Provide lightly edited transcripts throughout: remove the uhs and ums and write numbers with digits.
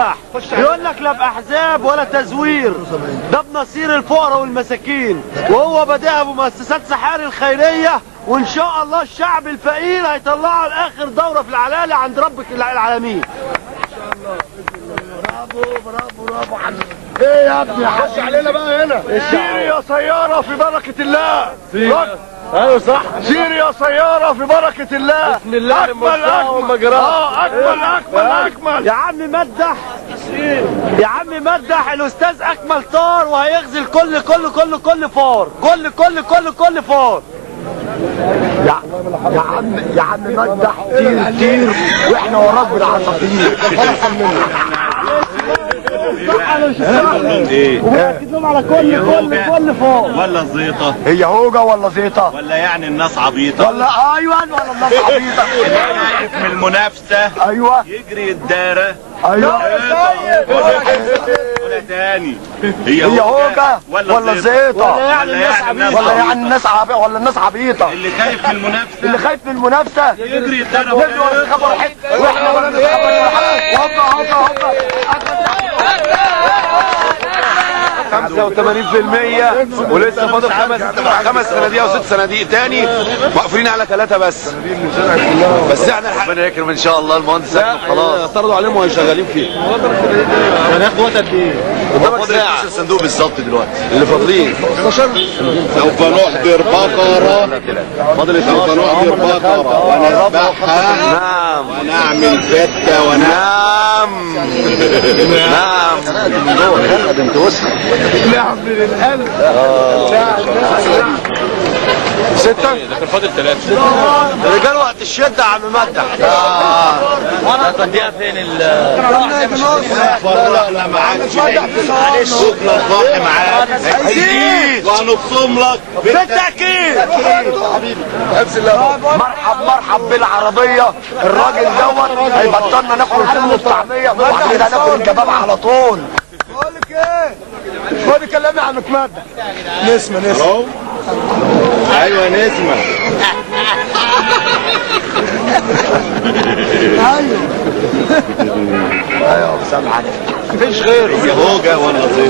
مدح يقول لك لا باحزاب ولا تزوير، ده بنصير الفقراء والمساكين، وهو بدأها بمؤسسات سحاري الخيريه، وان شاء الله الشعب الفقير هيطلعه لاخر دوره في العلاله عند رب العالمين. برافو حبيبي. ايه يا ابني خش علينا بقى هنا. سير يا سياره في بركه الله. ايوه صح. سير يا سياره في بركه الله. بسم الله اكمل اكمل. يا عم مدح، يا عم مدح الاستاذ اكمل طار وهيغزل كل فار، كل فار. يا عم مدح طير واحنا وراك بالعصافير. وبأكد لهم على كل فار. ولا زيطه؟ هي هوجه ولا زيطه؟ ولا يعني الناس عبيطه؟ ولا ايوه ولا الناس عبيطه؟ خايف من المنافسه. ايوه يجري الدايره. ايوه ولا تاني. هي هوجه ولا زيطه؟ ولا يعني الناس عبيطه؟ ولا الناس عبيطه؟ اللي خايف من المنافسه يجري الدايره. ولا نتخبر حته واحنا ولا نتخبر هوبا 85% ولسه فاضل خمس صناديق او 6 صناديق تاني مقفولين على 3 بس احنا ربنا يكرم ان شاء الله. المهندس خلاص اعترضوا عليهم وهم شغالين فيه. هناخد وقت قد ايه؟ قدامك ساعه 12 صندوق بالظبط دلوقتي اللي فاضلين 16. سوف نحضر بقره. فاضل سوف نحضر بقره ونذبحها. نعم ونعمل فته نعم بنت وسخ. نعم من القلب. 6 لكن فاضل 3. رجال وقت الشده يا عم مدح. هتوديها فين لا معاك. معلش بكره الفرح معاك هيزيد وهنبصم لك بالتأكيد. حبيبي مرحب بالعربيه. الراجل دوت هيبطلنا ناكل الفول والطعميه وبعد كده هناكل الكباب على طول. بقول لك ايه؟ خد كلامي عن مدح. نسمه ايوه نسمه. ايوه سامعك. مفيش غيره.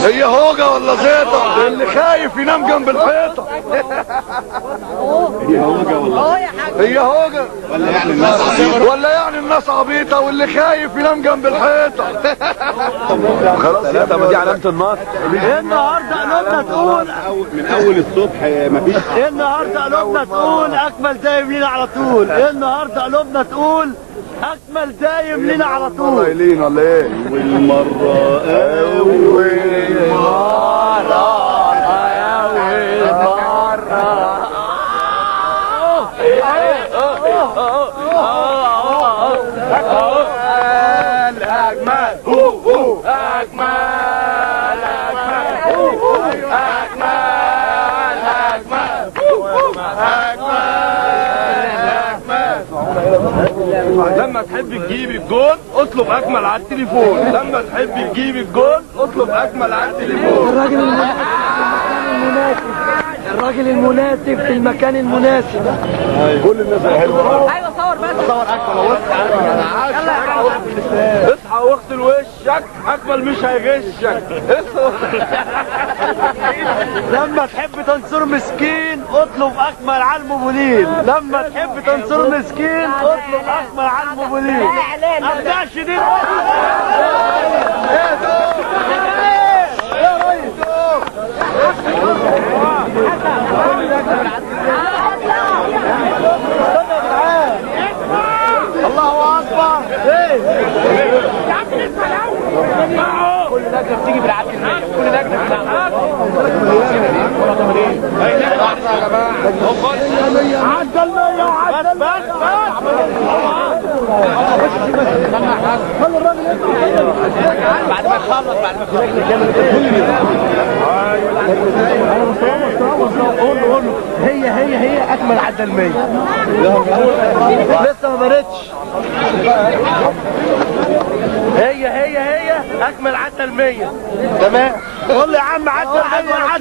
هي هوجه ولا زيطه؟ اللي خايف ينام جنب الحيطه. هي هوجه ولا يعني الناس عبيطه واللي خايف ينام جنب الحيطه. خلاص 3 ما دي علامه النار. النهارده قلوبنا تقول من اول الصبح مفيش. النهارده قلوبنا تقول اكمل دايم لينا على طول. النهارده قلوبنا تقول اكمل دايم لينا على طول. قايلين ولا ايه؟ اول مره لما تحب تجيب الجول اطلب اكمل على التليفون. لما تحب تجيب الجول اطلب اكمل على التليفون. الراجل المناسب في المكان المناسب. كل الناس حلوه. ايوه صور بس. صور اكمل. اصحى واغسل وشك. اكمل مش هيغشك. لما تحب تنصر مسكين اطلب اكمل على الموبولين. لما تحب تنصر مسكين اطلب اكمل على الموبولين. ابداع شديد. الله اكبر. كل لجنه بتيجي بالعدل. كل لجنه عدى المية وعدى بس بعد ما يخلص قول له هي اكمل عدى المية. لسه ما بردش. هي اكمل عدى المية. تمام. قول له يا عم عدى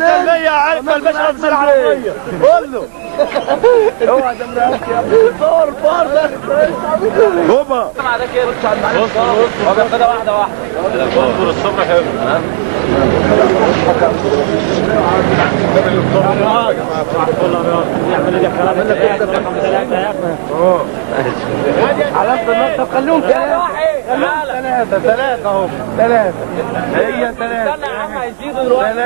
المية. اكمل باش انزل على المية. قول له اوعى ده مرقبتي يا ابني. صور الفار ده. هوبا. ده كده بص هو بياخدها واحده واحده. الفار الصبر حلو. علامة النقطة خلوهم ثلاثة اهو. ثلاثة هي ثلاثة. استنى يا عم هيزيدوا دلوقتي.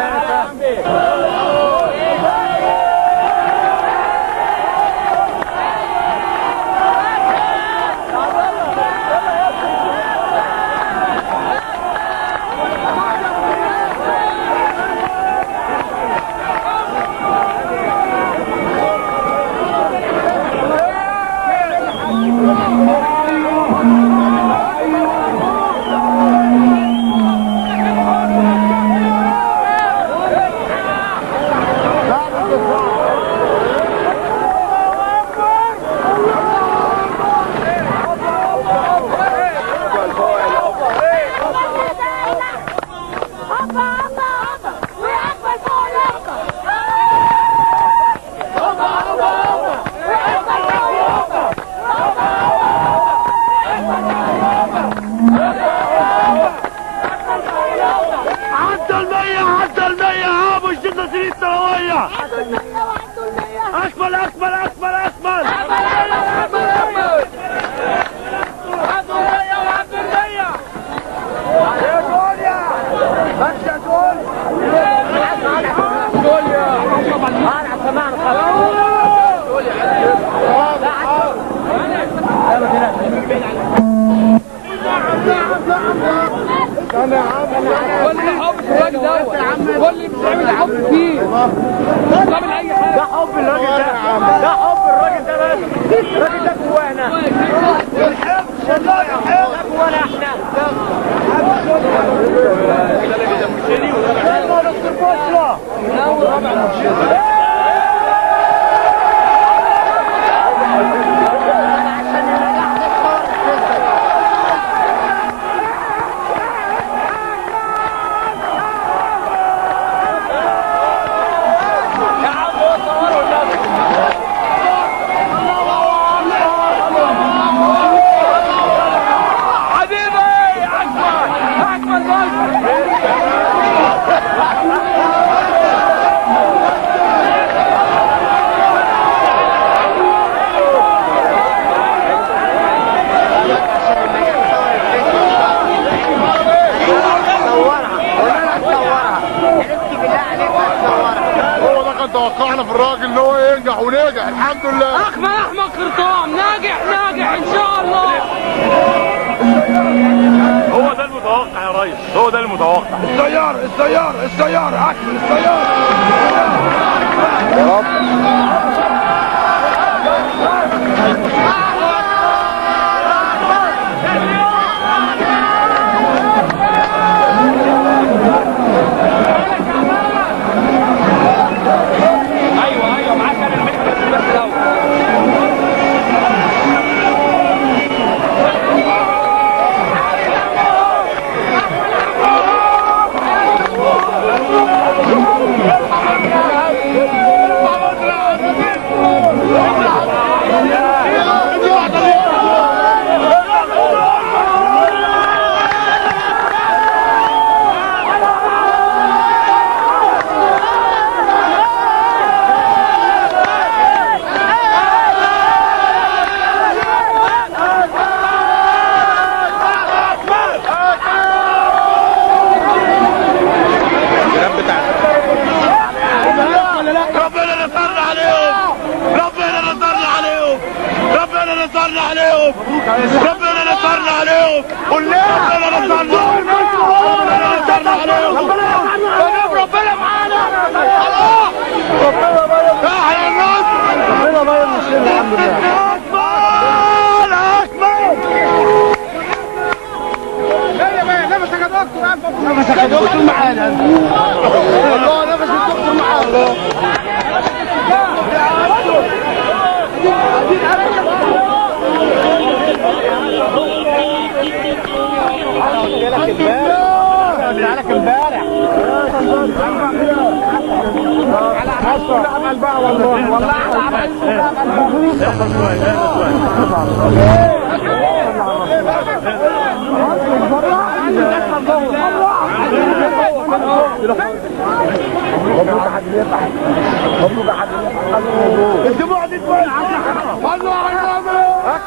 أكمل أكمل أكمل أكمل. واللي حافظ الراجل دوت واللي بتعمل حب فيه بتعمل اي حاجه. ده حب الراجل ده. ده حب الراجل ده. بس الراجل ده جوانا. الحب والله الحب جوانا احنا. توقعنا في الراجل ان هو ينجح ونجح الحمد لله. احمد قرطام ناجح ان شاء الله. هو ده المتوقع يا ريس. هو ده المتوقع. السيار اكمل السيار. يا رب. ربنا نصرنا عليهم. ربنا نصرنا عليهم. ربنا معانا. الله احنا النصر. ربنا ما يمشينا الحمد لله. اكبر نفسك يا دكتور. نفسك يا دكتور معانا. والله نفس الدكتور معانا. قلت لك امبارح عمل بقى والله الدموع دي